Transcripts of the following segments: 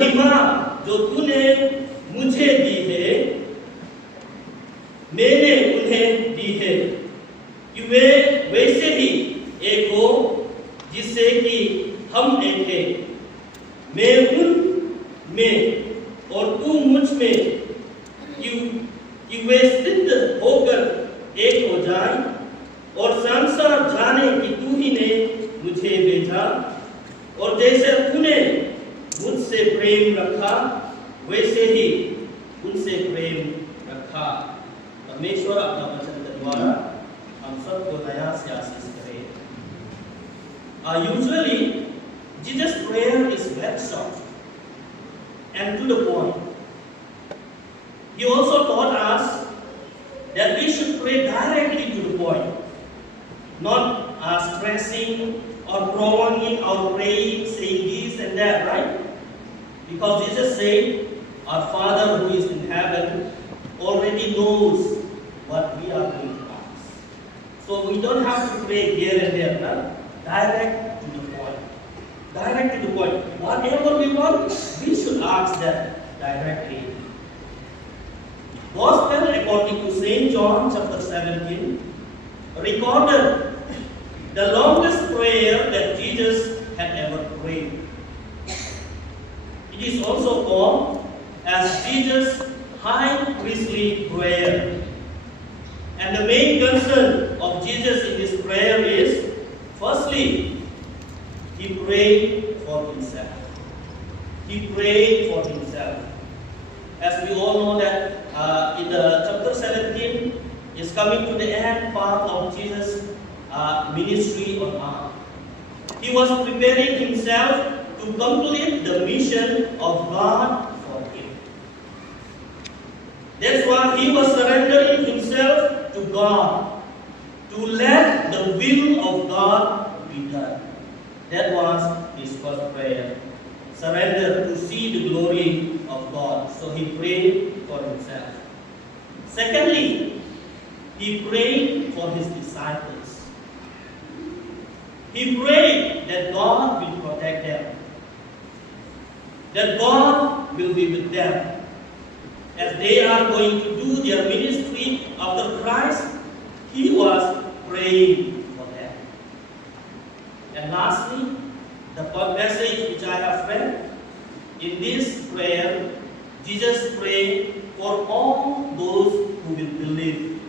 महिमा जो तूने मुझे दी है, मैंने उन्हें दी है, कि वे वैसे ही एक हो जिससे कि हम एक है। मैं उन में और तू मुझ में, कि वे सिद्ध होकर एक हो जाए और संसार जाने कि तू ही ने मुझे भेजा, और जैसे तूने मुझसे प्रेम रखा वैसे ही उनसे प्रेम रखा। परमेश्वर अपना वचन के द्वारा हम सबको दया से आशीष करे। Usually, Jesus' prayer is very short and to the point. He also taught us that we should pray directly to the point, not stressing or prolonging our praying, saying this and that, right? Because Jesus said, our Father who is in heaven already knows what we are going to ask. So we don't have to pray here and there, right? Direct to the point. Direct to the point. Whatever we want, we should ask that directly. Gospel according to St. John chapter 17 recorded the longest prayer that Jesus had ever prayed. It is also called as Jesus' high priestly prayer. And the main concern of Jesus in this prayer is, firstly, he prayed for himself. He prayed for himself. As we all know that in the chapter 17 is coming to the end part of Jesus' ministry on earth. He was preparing himself to complete the mission of God for him. That's why he was surrendering himself to God, to let the will of God be done. That was his first prayer. Surrender to see the glory of God. So he prayed for himself. Secondly, he prayed for his disciples. He prayed that God will protect them, that God will be with them as they are going to do their ministry after Christ. He was praying for them. And lastly, the passage which I have read, in this prayer, Jesus prayed for all those who will believe.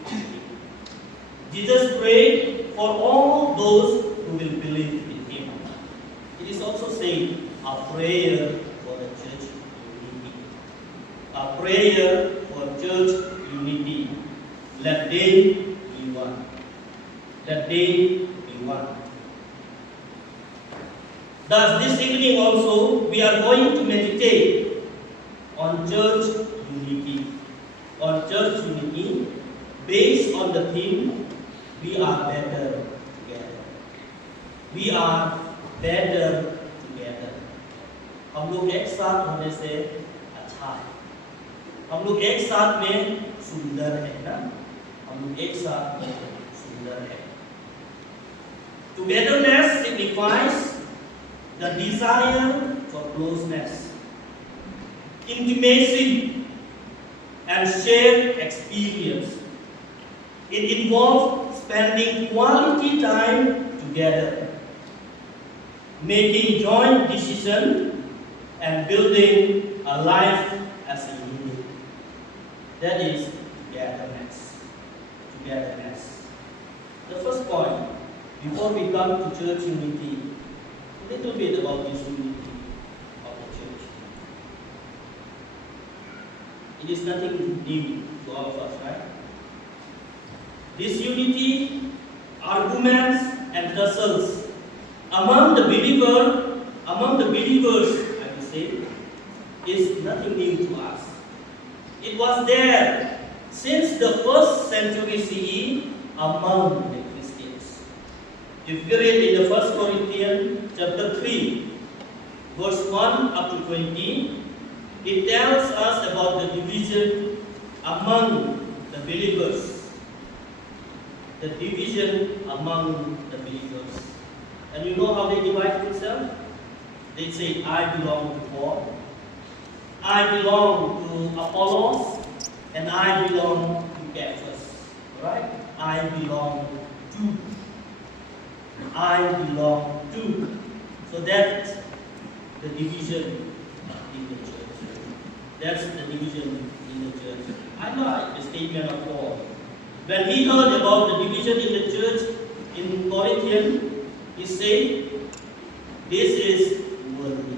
Jesus prayed for all those who will believe in him. It is also said, a prayer for the church unity. A prayer for church unity. Let they be one. Let they be one. Thus, this evening also, we are going to meditate on church unity. On church unity, based on the theme, we are better together. We are better together. हम लोग एक साथ होने से अच्छा है. हम लोग एक साथ में सुंदर है ना. हम लोग एक साथ में सुंदर है. Togetherness signifies the desire for closeness, intimacy, and shared experience. It involves spending quality time together, making joint decisions, and building a life as a unit. That is togetherness. Togetherness. The first point, before we come to church unity, a little bit about this unity of the church. It is nothing new to all of us, right? This unity, arguments and tussles among the believers, I would say, is nothing new to us. It was there since the first century CE among the Christians. If we read in the 1 Corinthians chapter 3, verse 1 up to 20, it tells us about the division among the believers. The division among the believers. And you know how they divide themselves? They say, I belong to Paul, I belong to Apollos, and I belong to Cephas. Right? I belong to. I belong to. So that's the division in the church. That's the division in the church. I like the statement of Paul. When he heard about the division in the church in Corinthians, he said, this is worldly.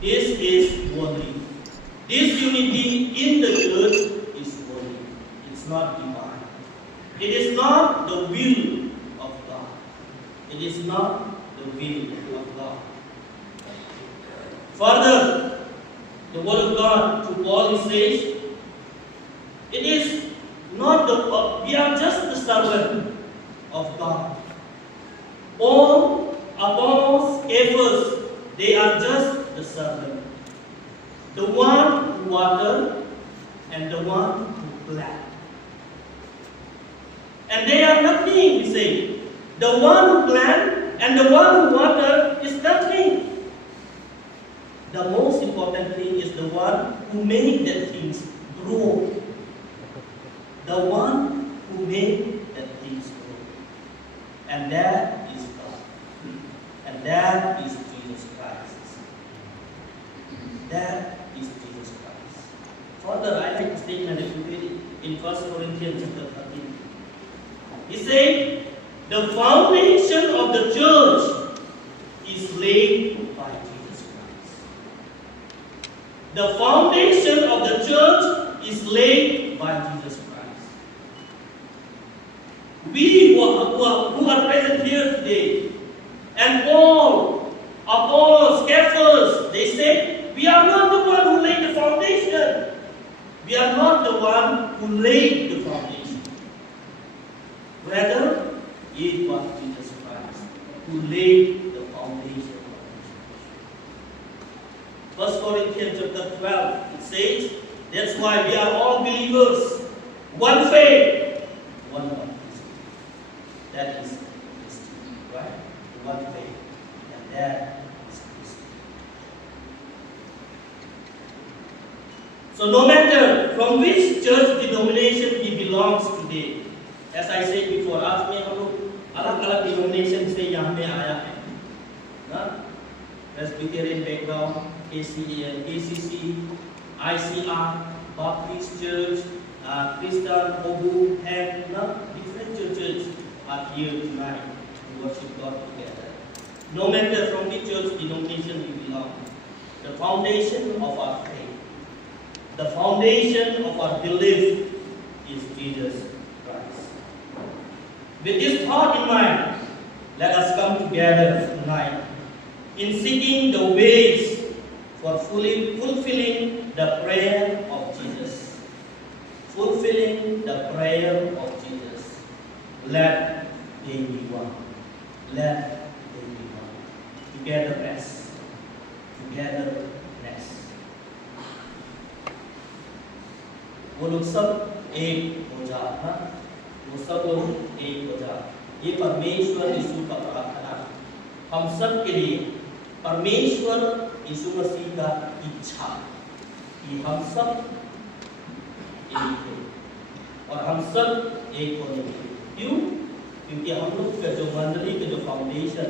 This is worldly. This unity in the church is worldly. It's not divine. It is not the will of God. It is not the will of God. Further, the word of God to Paul says, it is not the, we are just the servant of God. Paul, Apollos, Cephas, they are just the servant. The one who watered and the one who planted. And they are nothing, we say. The one who planted and the one who watered is nothing. The most important thing is the one who made the things grow. The one who made the things grow. And that is God. And that is Jesus Christ. That is Jesus Christ. Further, I like the statement if you read it in 1 Corinthians chapter 13. He said, the foundation of the church is laid by Jesus Christ. The foundation of the church is laid by Jesus Christ. We who are present here today, and Paul, Apollos, Cephas, they say, we are not the one who laid the foundation. We are not the one who laid the foundation. Rather, it was Jesus Christ who laid the foundation of the church. 1 Corinthians chapter 12, it says, that's why we are all believers. One faith, one baptism. That is Christian, right? One faith. And that is Christian. So no matter from which church denomination he belongs today, as I said before, आज में हम लोग अलग-अलग denomination से यहाँ में आया है, ना? Presbyterian background, KCC, ICR, Baptist Church, Christian, Obu, and different churches are here tonight to worship God together. No matter from which church denomination we belong, the foundation of our faith, the foundation of our belief is Jesus Christ. With this thought in mind, let us come together tonight in seeking the ways for fulfilling the prayer of Jesus. Fulfilling the prayer of Jesus. Let they be one. Let they be one. Togetherness. Togetherness. वो लोग सब एक हो जाना, वो सब लोग एक हो जा। ये परमेश्वर यीशु का प्रार्थना हम सब के लिए, परमेश्वर यीशु मसीह का इच्छा कि हम सब एक हैं और हम सब एक होने के लिए। क्यों? क्योंकि हम लोग का जो मंडली का जो फाउंडेशन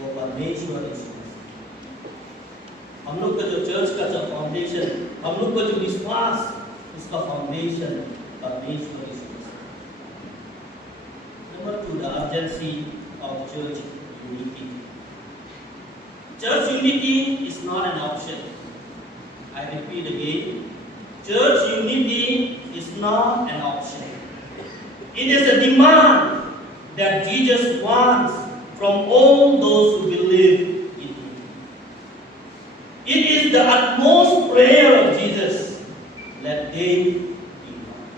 वो परमेश्वर यीशु मसीह। हम लोग का जो चर्च का जो फाउंडेशन, हम लोग का जो विश्वास, उसका फाउंडेशन परमेश्वर यीशु मसीह। Number 2, the urgency of church unity. Church unity is not an option. I repeat again. Church unity is not an option. It is a demand that Jesus wants from all those who believe in Him. It is the utmost prayer of Jesus. Let they be one.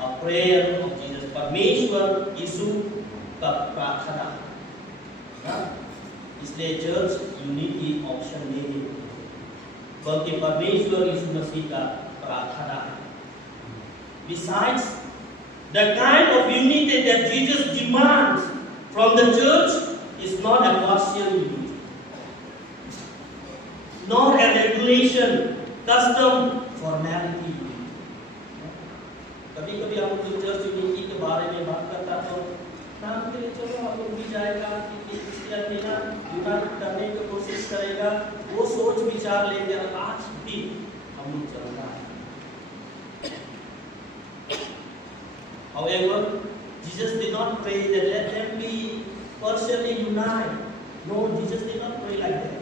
A prayer of Jesus. परमेश्वर यीशु का प्रार्थना, इसलिए church unity option नहीं है, बल्कि परमेश्वर यीशु मसीह का प्रार्थना है। Besides, the kind of unity that Jesus demands from the church is not a partial unity, nor a regular tradition, custom, formality. कभी-कभी हम लोग चर्च यूनिटी के बारे में बात करता तो नाम के लिए चलो हम लोग भी जाएगा कि क्रिश्चियन में ना यूनाइट करने की कोशिश करेगा, वो सोच विचार लेकर आज भी हम लोग चल रहा है. However, Jesus did not pray that let them be partially united. No, Jesus did not pray like that.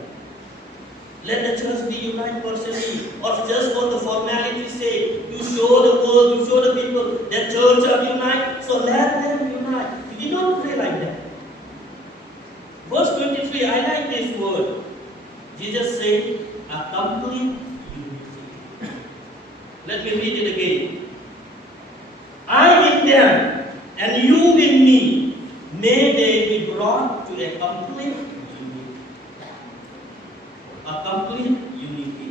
Let the church be united partially, or just for the formality's sake. You show the world, you show the people that church are united, so let them unite. He did not pray like that. Verse 23, I like this word. Jesus said, a complete unity. Let me read it again. I in them, and you in me, may they be brought to a complete unity. A complete unity.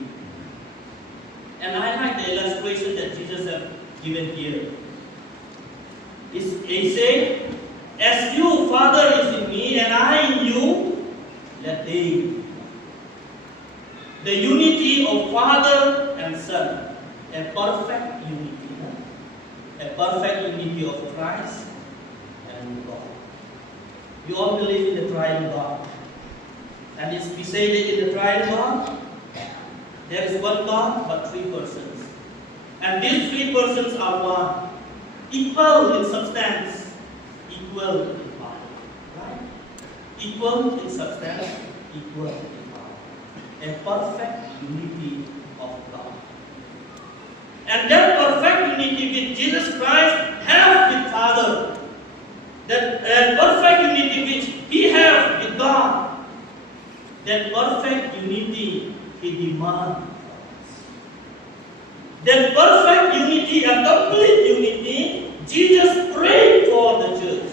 And I like the illustration that Jesus has given here. He said, as you, Father, is in me, and I in you, let they be. The unity of Father and Son, a perfect unity. A perfect unity of Christ and God. We all believe in the triune God. And it's decided in the triune God, there is one God but three persons. And these three persons are one. Equal in substance, equal in power. Right? Equal in substance, equal in power. A perfect unity of God. And that perfect unity which Jesus Christ has with Father, that perfect unity which He has with God, that perfect unity He demands from us. That perfect unity, a complete unity, Jesus prayed for the church,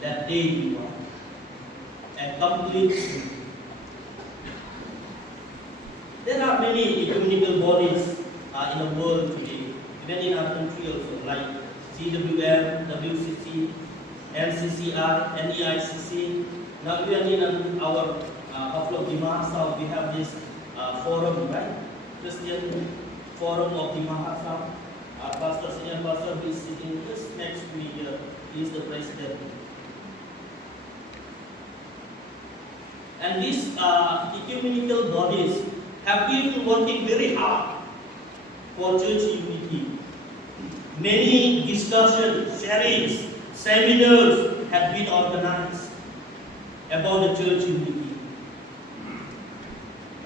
that they be one. A complete unity. There are many ecumenical bodies in the world today, even in our country also, like CWM, WCC, NCCR, NEICC. Now we are in our couple of Dimahasam, we have this forum, right? Christian Forum of Dimahasam. Pastor Senior Pastor who is sitting just next to me here, he is the president. And these ecumenical bodies have been working very hard for church unity. Many discussions, sharings, seminars have been organized about the church unity.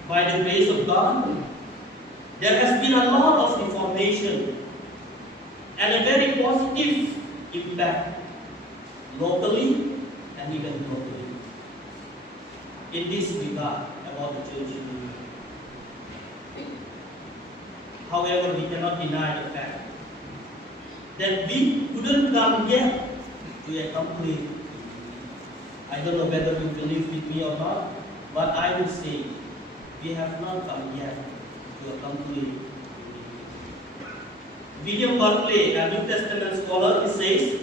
By the grace of God, there has been a lot of information and a very positive impact locally and even globally in this regard about the church unity. However, we cannot deny the fact that we couldn't come yet to a complete unity. I don't know whether you believe with me or not, but I would say we have not come yet to a complete unity. William Barclay, a New Testament scholar, he says,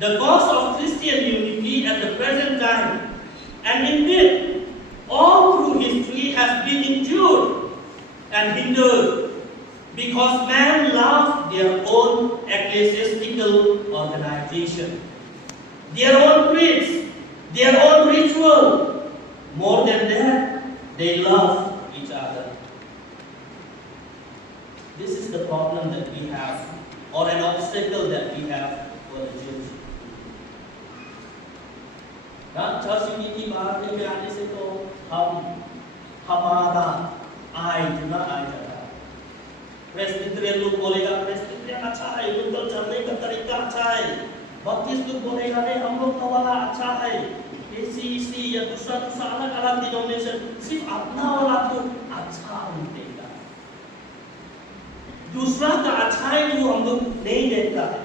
the cause of Christian unity at the present time, and indeed all through history, has been endured and hindered because man loves their own ecclesiastical organization, their own creeds, their own ritual. More than that, they love each other. This is the problem that we have, or an obstacle that we have for the church. Church unity बाहर लेके आने से तो हमारा आय इतना आय जाता है. Presbyterian लोग बोलेगा प्रेस्बिटेरियन अच्छा है, उनका चलने का तरीका अच्छा है. बप्तिस्ट लोग बोलेगा नहीं हम लोग का वाला अच्छा है. एसीसी या दूसरा अलग अलग डिनोमिनेशन, सिर्फ अपना वाला तो अच्छा नहीं देखता, दूसरा का अच्छा है वो हम लोग नहीं देखता है.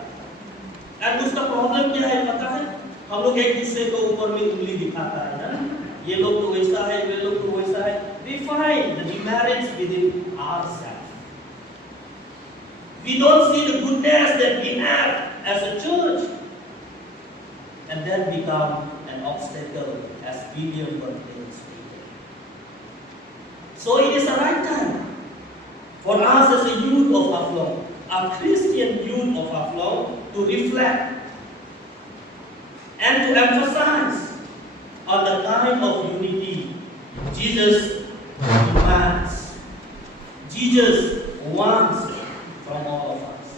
और उसका प्रॉब्लम क्या है पता है? हम लोग एक दूसरे को ऊपर में उंगली दिखाता है ना, ये लोग तो वैसा है, वे लोग तो वैसा है. We find the demerits within ourselves. We don't see the goodness that we have as a church, and that becomes an obstacle, as William Barclay stated. So it is the right time for us as a youth of Aflong, a Christian youth of Aflong, to reflect and to emphasize on the kind of unity Jesus demands, Jesus wants from all of us.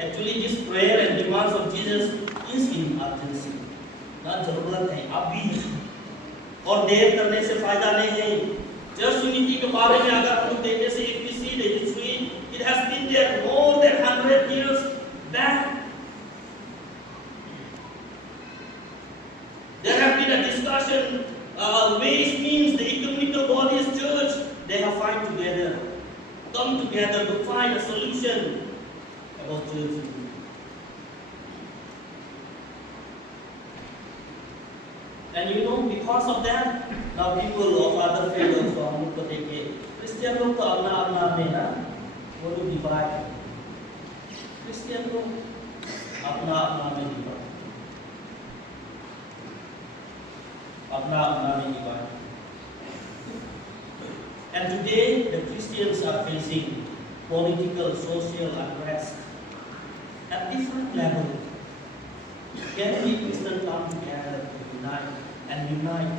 Actually, this prayer and demands of Jesus is in urgency. ना जरूरत है अभी और देर करने से फायदा नहीं है. Church unity के बारे में अगर हम लोग देखें से if we see the history, it has been there more than 100 years back. There have been a discussion, ways, means, the ecumenical bodies, church, they have fight together, come together to find a solution about church unity. And you know, because of that, now people of other faiths also हम लोग को देखे Christian लोग तो अपना में ना वो लोग डिवाइड, क्रिश्चियन लोग अपना में डिवाइड, अपना में divide. And today the Christians are facing political, social unrest at different levels. Can we Christians come together to unite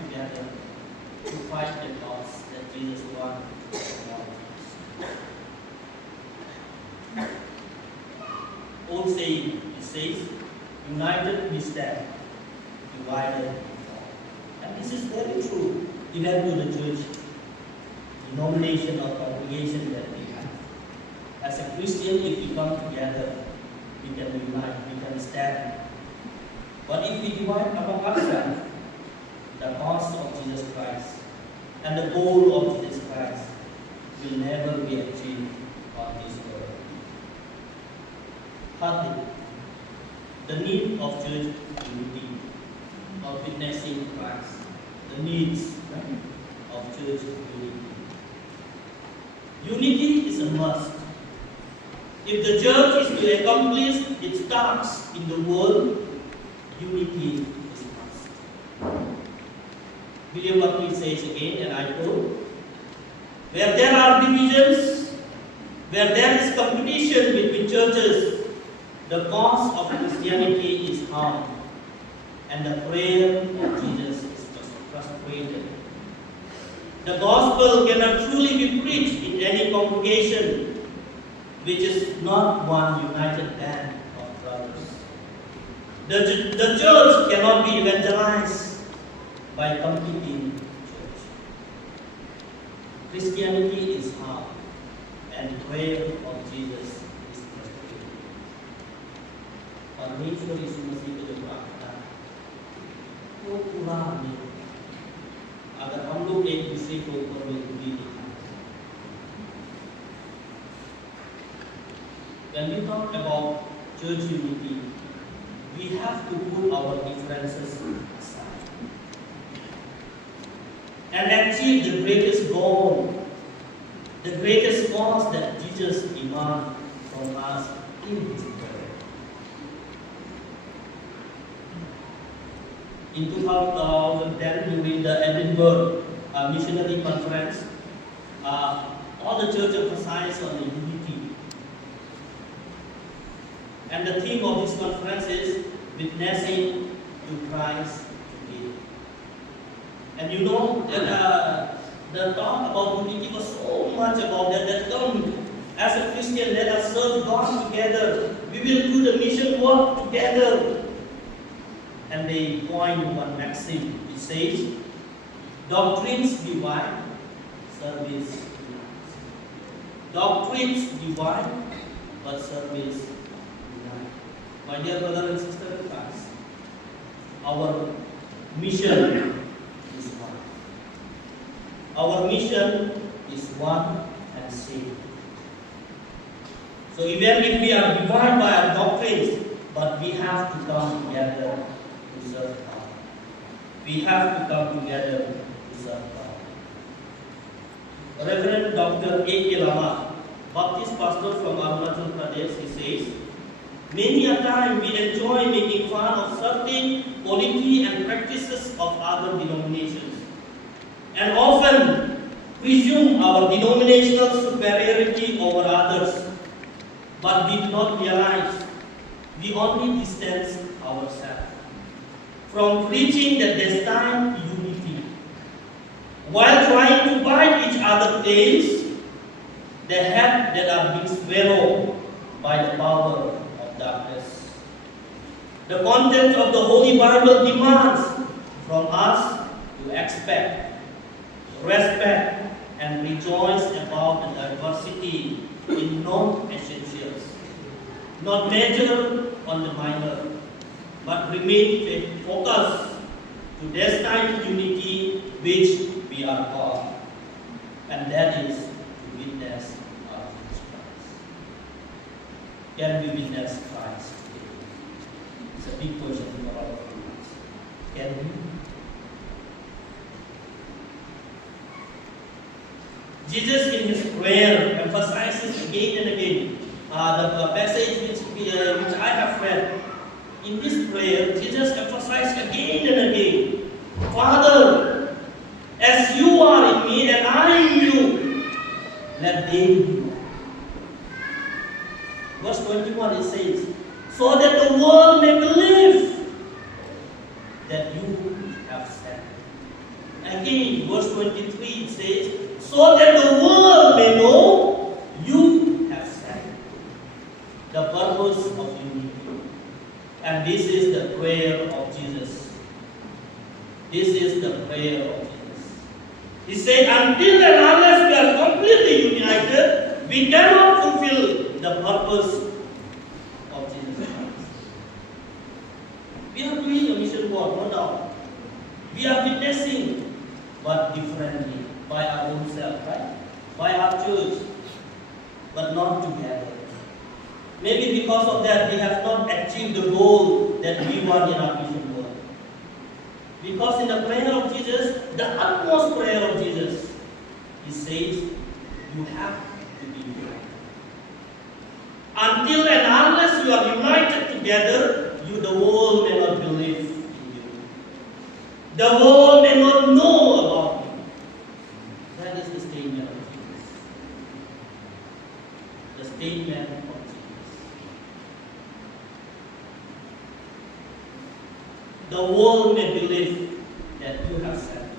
together to fight the cause that Jesus wants for all of us? Old saying, it says, united we stand, divided we fall. And this is very true, even to the church, denomination or congregation that we have. As a Christian, if we come together, we can unite, we can stand. But if we divide among ourselves, the cause of Jesus Christ and the goal of Jesus Christ will never be achieved on this earth. Thirdly, the need of church unity, of witnessing Christ, the needs of church unity. Unity is a must. If the church is to accomplish its tasks in the world, unity is a must. William Buckley says again, and I quote, where there are divisions, where there is competition between churches, the cause of Christianity is harmed, and the prayer of Jesus is frustrated. The gospel cannot truly be preached in any congregation which is not one united band of brothers. The church cannot be evangelized by competing church. Christianity is hard, and prayer of Jesus is frustrating. परमेश्वर यीशु मसीह को जो प्रार्थना वो पूरा नहीं होता अगर हम लोग एक दूसरे को ऊपर में दुखी दिखाएं. When we talk about church unity, we have to put our differences aside and achieve the greatest goal, the greatest cause that Jesus demands from us in His prayer. In 2010, during the Edinburgh Missionary Conference, all the church emphasized on the unity. And the theme of this conference is witnessing to Christ today. And you know that the talk about unity was so much about that come as a Christian, let us serve God together. We will do the mission work together. And they coined one maxim. It says, doctrines divide, service unites. Doctrines divide, but service unites. My dear brother and sister in Christ, our mission is one. Our mission is one and same. So even if we are divided by our doctrines, but we have to come together to serve God. We have to come together to serve God. Reverend Dr. A.K. Lama, Baptist pastor from Arunachal Pradesh, he says, many a time we enjoy making fun of certain polity and practices of other denominations. And often presume our denominational superiority over others, but we do not realize we only distance ourselves from preaching the destined unity, while trying to bite each other's tails, the head that are being swallowed by the power of darkness. The content of the Holy Bible demands from us to expect, respect, and rejoice about the diversity in non-essentials, not major on the minor, but remain focused to destined unity which we are called, and that is to witness of Jesus Christ. Can we witness Christ today? It's a big question for all of us. Can we? Jesus in his prayer emphasizes again and again the passage which I have read. In this prayer, Jesus emphasized again and again, Father, as you are in me and I in you, let they be one. Verse 21 it says, so that the world may believe that you have sent me. Again, verse 23 it says, so that the world may know you have sent me. The purpose of unity. And this is the prayer of Jesus. This is the prayer of Jesus. He said, until and unless we are completely united, we cannot fulfill the purpose of Jesus Christ. We are doing a mission work, no doubt. We are witnessing, but differently, by our own self, right? By our church, but not together. Maybe because of that, we have not achieved the goal that we want in our mission work. Because in the prayer of Jesus, the utmost prayer of Jesus, he says, you have to be united. Until and unless you are united together, the world may not believe in you. The world may not know about you. That is the statement of Jesus. The statement of Jesus. The world may believe that you have sent me.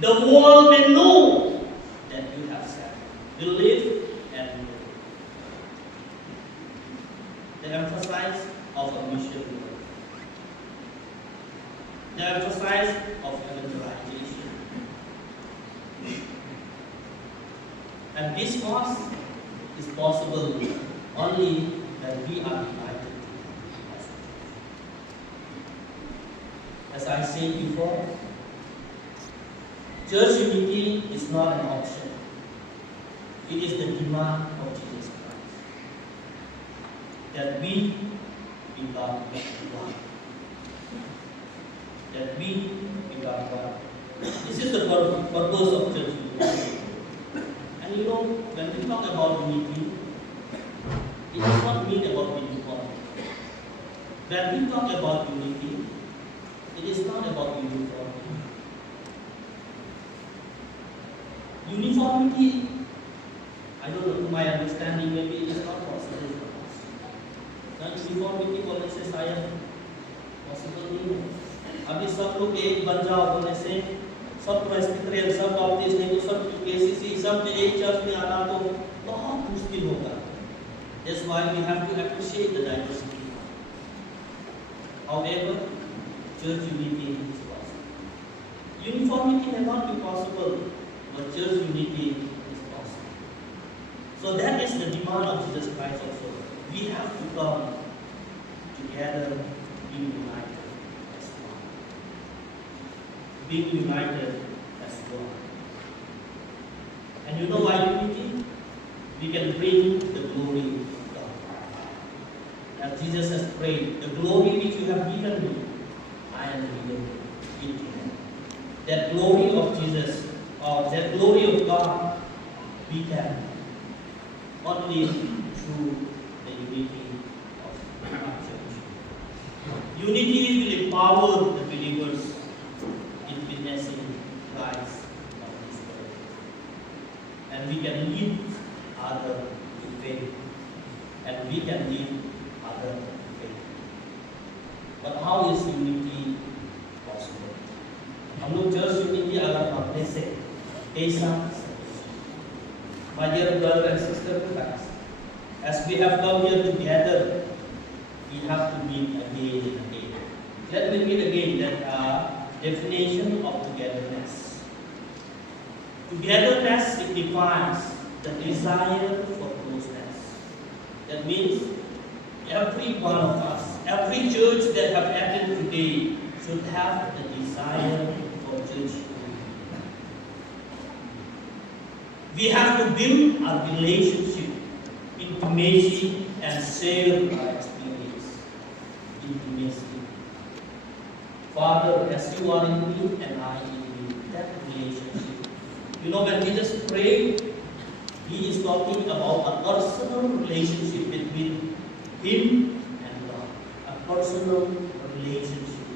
The world may know that you have sent me. Believe and know. The emphasis of a mission work. The emphasis of evangelization. And this cause is possible only when we are united. As I said before, church unity is not an option. It is the demand of Jesus Christ that we become one. That we become one. This is the purpose of church unity. And you know, when we talk about unity, it does not mean about uniformity. When we talk about unity, it is not about uniformity. Uniformity, I don't know, to my understanding, maybe it is not possible for us. Now, uniformity बोलने से शायद possible नहीं है. अभी सब लोग एक बन जाओ बोलने से सब प्रेस्बिटेरियन, सब बाप्टिस्ट नहीं तो सब केसीसी, सब एक चर्च में आना तो बहुत मुश्किल होगा. That's why we have to appreciate the diversity. However, church unity is possible. Uniformity may not be possible, but church unity is possible. So that is the demand of Jesus Christ also. We have to come together, being united as one. Being united as one. And you know why unity? We can bring the glory of God. As Jesus has prayed, the glory which you have given me, I am given it to you. That glory of Jesus, or that glory of God, we can only through the unity of our church. Unity will empower the believers in witnessing Christ of this world. and we can lead others to faith, and we can lead others to faith. But how is unity possible? हम लोग church unity अगर अपने से ऐसा, my dear brother and sister in Christ, as we have come here together, we have to meet again and again. Let me read again that definition of togetherness. Togetherness signifies the desire for closeness. That means every one of us, every church that have attended today should have the desire for church unity. We have to build a relationship, intimacy, and share our experience. Intimacy. Father, as you are in me and I in you, that relationship. You know, when Jesus prayed, he is talking about a personal relationship between him and God. A personal relationship.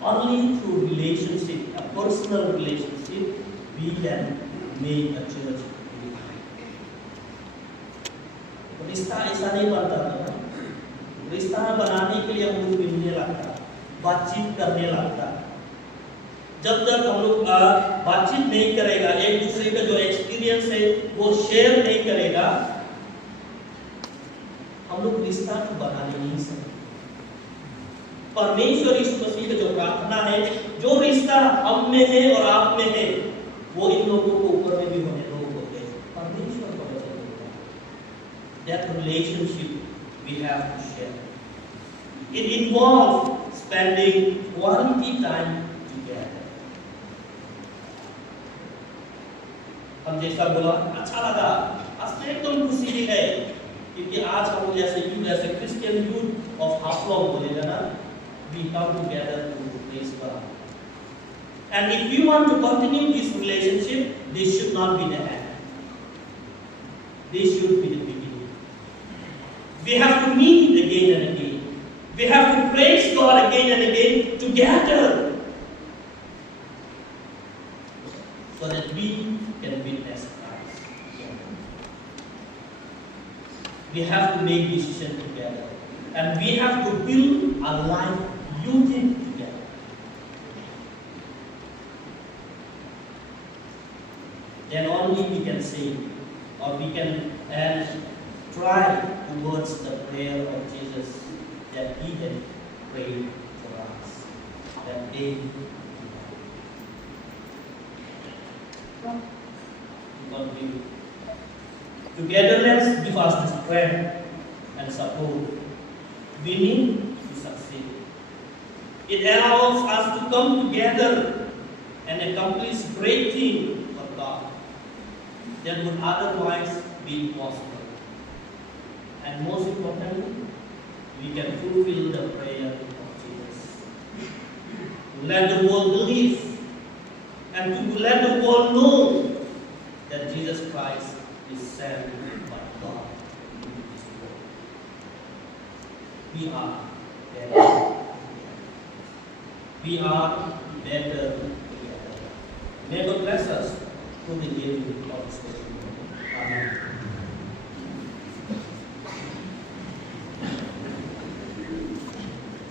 Only through relationship, a personal relationship, we can make a church. रिश्ता ऐसा नहीं बनता था। रिश्ता बनाने के लिए हम लोग मिलने लगता, बातचीत करने लगता। जब तक हम लोग बातचीत नहीं करेगा, एक दूसरे का जो एक्सपीरियंस है वो शेयर नहीं करेगा, हम लोग रिश्ता तो बना नहीं सकते। परमेश्वर यीशु मसीह का जो प्रार्थना है, जो रिश्ता हम में है और आप में है, वो इन लोगों को ऊपर में भी होने लोग होते हैं। परमेश्वर को वजह होता है। That relationship we have to share. It involves spending quality time together. हम जैसा बोला अच्छा लगा, आज तो एकदम खुशी भी है, क्योंकि आज हम लोग जैसे क्रिश्चियन यूथ ऑफ हाफलॉन्ग बोलेगा ना, we come together to praise God. And if we want to continue this relationship, this should not be the end. This should be the beginning. We have to meet again and again. We have to praise God again and again together, so that we can witness Christ. We have to make decisions together, and we have to build a life united together. Then only we can say, or we can try towards the prayer of Jesus that he had prayed for us that day. Togetherness gives us the strength and support we need to succeed. It allows us to come together and accomplish great things for God that would otherwise be impossible. And most importantly, we can fulfill the prayer of Jesus. To let the world believe and to let the world know that Jesus Christ is sent by God into this world. We are better. We are better together. May God bless us through the giving of His Holy Spirit. Amen.